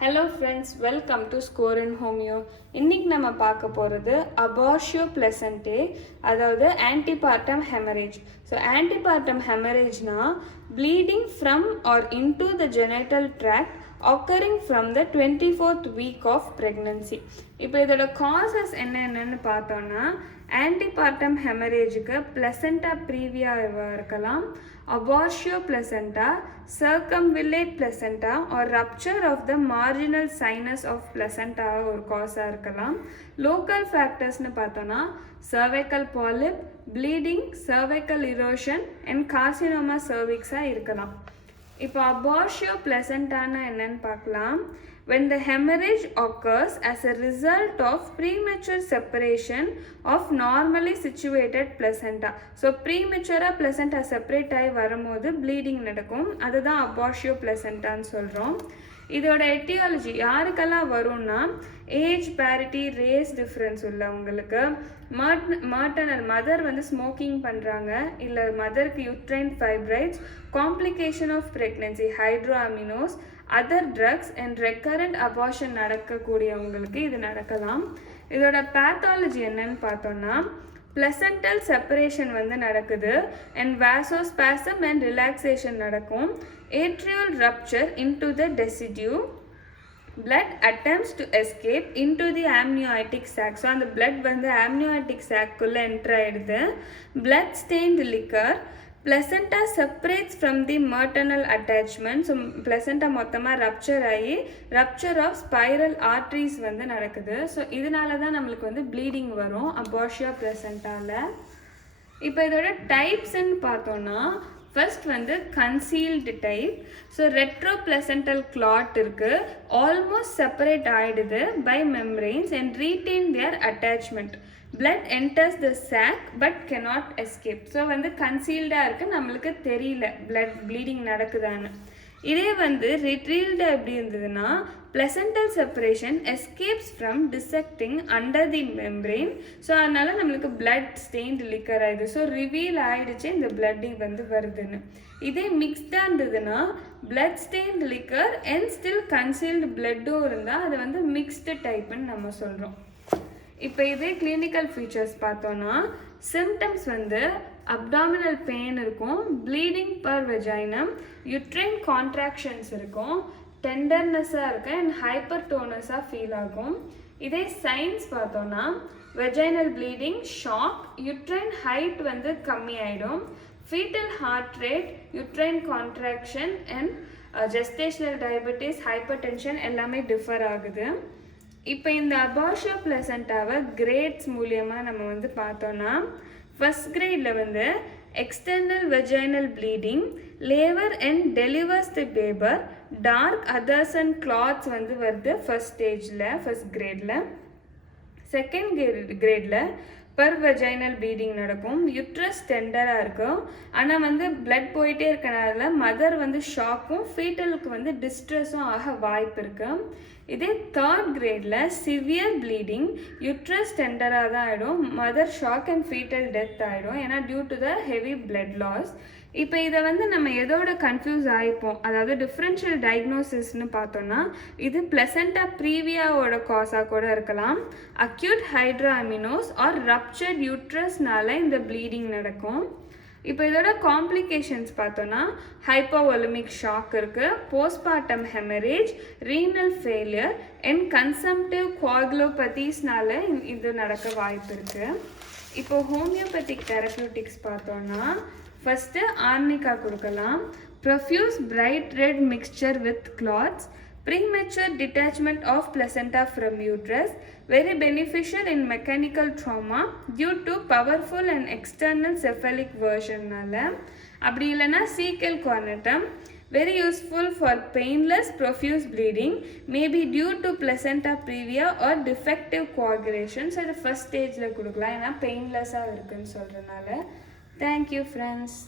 Hello friends, welcome to Score in Homeo. இன்னைக்கு நம்ம பார்க்க போகிறது abortio placentae, அதாவது antepartum hemorrhage. So antepartum hemorrhageனா bleeding from or into the genital tract occurring from the 24th week of pregnancy. இப்போ இதோட causes என்னென்னு பார்த்தோன்னா antepartum hemorrhageக்கு placenta previa இருக்கலாம், abortio placenta, circumvallate placenta or rupture of the marginal sinus of placenta ஒரு காஸாக இருக்கலாம். local factorsனு பார்த்தோன்னா cervical polyp, bleeding, cervical erosion and carcinoma cervixாக இருக்கலாம். இப்போ abortio placentaனா என்னன்னு பார்க்கலாம். When the hemorrhage occurs as a result of premature separation of normally situated placenta. So premature placenta separate ஆகி வரும்போது bleeding நடக்கும், அதுதான் abortio placentaன்னு சொல்கிறோம். இதோட எட்டியாலஜி யாருக்கெல்லாம் வரும்னா ஏஜ் பேரிட்டி, ரேஸ் டிஃப்ரென்ஸ் உள்ளவங்களுக்கு, மர்டனல் மதர் ஸ்மோக்கிங் பண்ணுறாங்க, இல்லை மதருக்கு uterine fibroids, complication of pregnancy, hydramnios, other drugs and recurrent abortion நடக்கக்கூடியவங்களுக்கு இது நடக்கலாம். இதோட பேத்தாலஜி என்னன்னு பார்த்தோன்னா பிளசண்டல் செப்பரேஷன் நடக்குது and vasospasm and relaxation நடக்கும். atrial rupture into the decidue, blood attempts to escape into the amniotic sac. So அந்த blood amniotic sac குள்ள enter ஆயிடுது. blood stained liquor, placenta separates from the maternal attachment. So placenta மொத்தமா rupture ஆகி rupture of spiral arteries நடக்குது. So இதனால தான் நம்மளுக்கு bleeding வரும் abortio placentaல. இப்போ இதோட டைப்ஸ்ன்னு பார்த்தோன்னா first concealed type. So retroplacental clot இருக்கு, ஆல்மோஸ்ட் செப்பரேட் ஆயிடுது by membranes and retain their attachment. blood enters the sac but cannot escape. So கன்சீல்டாக இருக்குது, நம்மளுக்கு தெரியல blood bleeding நடக்குதான்னு. இதே ரிட்ரீல்டு எப்படி இருந்ததுன்னா placental separation escapes from dissecting under the membrane. So அதனால நம்மளுக்கு பிளட் ஸ்டெயின்டு லிக்கர் ஆயிடுது. ஸோ ரிவீல் ஆயிடுச்சு இந்த பிளட்டிங் வருதுன்னு. இதே மிக்ஸ்டாக இருந்ததுன்னா blood stained liquor and still concealed பிளட்டும் இருந்தால் அது மிக்ஸ்டு டைப்புன்னு நம்ம சொல்கிறோம். இப்போ இதே கிளினிக்கல் ஃபீச்சர்ஸ் பார்த்தோன்னா சிம்டம்ஸ் அப்டாமினல் பெயின் இருக்கும், bleeding per vaginam, uterine contractions இருக்கும், டெண்டர்னஸாக இருக்கு அண்ட் ஹைப்பர்டோனஸாக ஃபீல் ஆகும். இதே சைன்ஸ் பார்த்தோன்னா vaginal bleeding, shock, uterine height கம்மி ஆகிடும், foetal heart rate, uterine contraction and gestational diabetes, hypertension எல்லாமே டிஃபர் ஆகுது. இப்போ இந்த அபார்ஷியோ பிளசண்டாவை கிரேட்ஸ் மூலியமாக நம்ம பார்த்தோன்னா ஃபர்ஸ்ட் கிரேடில் எக்ஸ்டர்னல் வெஜைனல் ப்ளீடிங், லேவர் and delivers the baby, dark others and clots வருது ஃபர்ஸ்ட் ஸ்டேஜில், ஃபர்ஸ்ட் கிரேடில். செகண்ட் கிரேடில் பர் வெஜைனல் ப்ளீடிங் நடக்கும், யுட்ரஸ் டெண்டராக இருக்கும், ஆனால் பிளட் போயிட்டே இருக்கனால மதர் ஷாக்கும் ஃபீட்டலுக்கு டிஸ்ட்ரெஸும் ஆக வாய்ப்பு இருக்குது. இதே தேர்ட் கிரேடில் சிவியர் ப்ளீடிங், யுட்ரஸ் டெண்டராக தான் ஆகிடும், mother shock and foetal death ஆகிடும், ஏன்னா due to the heavy blood loss. இப்போ இதை நம்ம எதோட கன்ஃபியூஸ் ஆகிப்போம், அதாவது டிஃப்ரென்ஷியல் டயக்னோசிஸ்னு பார்த்தோன்னா இது பிளசண்டா ப்ரீவியாவோட காஸாக கூட இருக்கலாம், அக்யூட் ஹைட்ரோஅமினோஸ் ஆர் ரப்சர்ட் யூட்ரஸ்னால இந்த ப்ளீடிங் நடக்கும். இப்போ இதோட காம்ப்ளிகேஷன்ஸ் பார்த்தோன்னா ஹைப்போவொலமிக் ஷாக் இருக்குது, postmortem haemorrhage, renal failure and consumptive குவாகுலோபதிஸ்னால இது நடக்க வாய்ப்பு இருக்குது. இப்போ ஹோமியோபதிக் தெரப்யூட்டிக்ஸ் பார்த்தோன்னா ஃபஸ்ட்டு ஆர்னிகா கொடுக்கலாம், profuse bright red mixture with clots, premature detachment of placenta from uterus, very beneficial in mechanical trauma due to powerful and external cephalic version. அப்படி இல்லைன்னா சீக்கல் cornutum, very useful for painless profuse bleeding, may be due to placenta previa or defective coagulation. So இது first ஸ்டேஜில் கொடுக்கலாம், ஏன்னா பெயின்லெஸ்ஸாக இருக்குன்னு சொல்கிறனால. Thank you friends.